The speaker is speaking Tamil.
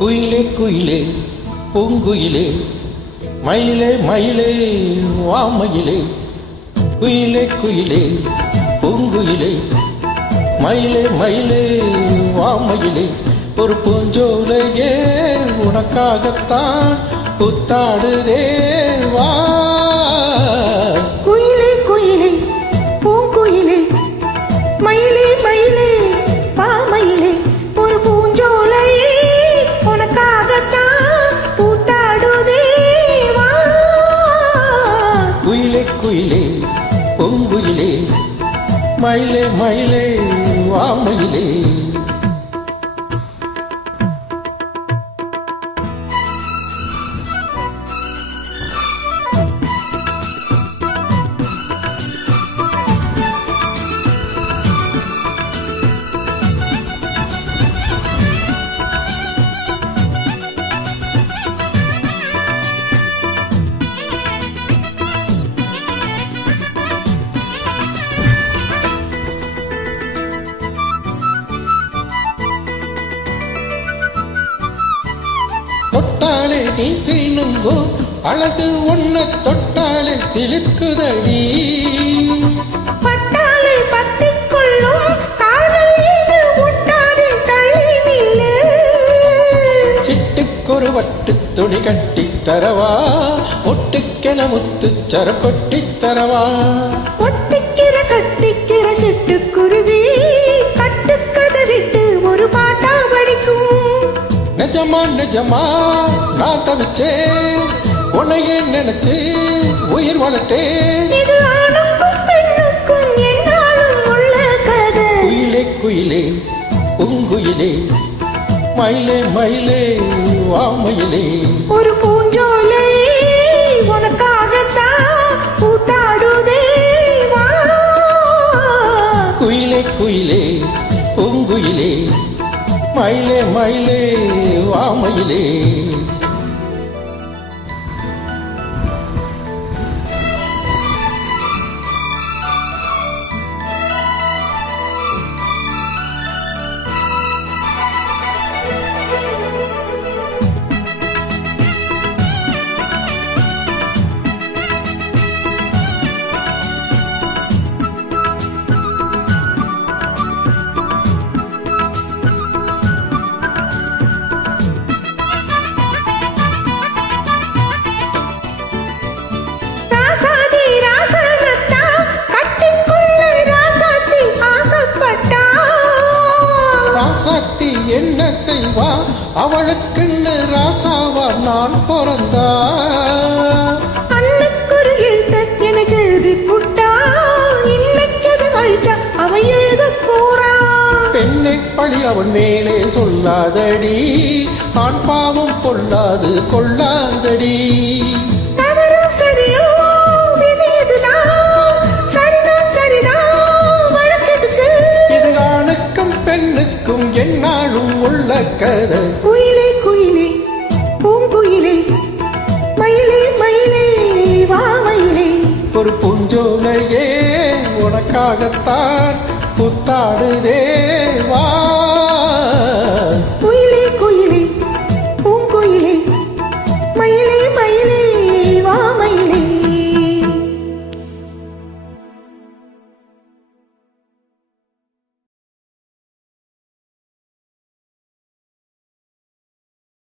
குயிலே குயிலே பூங்குயிலே மயிலே மயிலே வாமயிலே குயிலே குயிலே பூங்குயிலே மயிலே மயிலே வாமயிலே ஒரு பூஞ்சோலையே உனக்காகத்தான் புத்தாடுதே வா. குயிலே குயிலே பூங்குயிலே மயிலே மயிலே வாமயிலே ஒரு பூஞ்சோலையே குயிலே பொங்குயிலே மயிலே மயிலே வாமயிலே. தொட்டாலே நீ சீனுங்கோ அழகு ஒன்ன தொட்டாலே சிலுக்குதடி பட்டாலே பத்திக்குள்ளும் காதல் இது ஒட்டாதே தள்ளி நில்லு. சிட்டுக்கொரு வட்டு துணி கட்டி தரவா ஒட்டுக்கென முத்து சரம் கொட்டி தரவா. ஒட்டிக்கிற கட்டிக்கிற சிட்டுக்குருவி கட்டுக்கதை விட்டு ஒரு பாட்டா படிக்கும். நிஜமா நிஜமா நான் தவிச்சேன் உன்னையே நினைச்சு உயிர் வளர்த்தேன். இது ஆணுக்கும் பெண்ணுக்கும் என்னாலும் உள்ள கதை. குயிலே குயிலே பூங்குயிலே மயிலே மயிலே வாமயிலே ஒரு பூஞ்சோலை உனக்காகத்தான் பூத்தாடுதே வா. குயிலே குயிலே பூங்குயிலே மயிலே மயிலே வாமயிலே. என்ன செய்வா அவளுக்குன்னு ராசாவா நான் பிறந்தா. அன்னுக்குரு எழுத எனக்கு எழுதி புட்டா இன்னைக்கு அழிச்சா அவன் எழுத போறா. பெண்ணை பழி அவன் மேலே சொல்லாதடி ஆண் பாவம் கொள்ளாது கொள்ளாதடி. தவறோ சரியோ விதி இதுதான் சரிதான் சரிதான் வழக்கெதுக்கு. இது ஆணுக்கும் பெண்ணுக்கும் என்னாலும் உள்ள கதை. குயிலே குயிலே பூங்குயிலே மயிலே மயிலே வாமயிலே ஒரு பூஞ்சோலையே உனக்காகத்தான் புத்தாடுதே வா.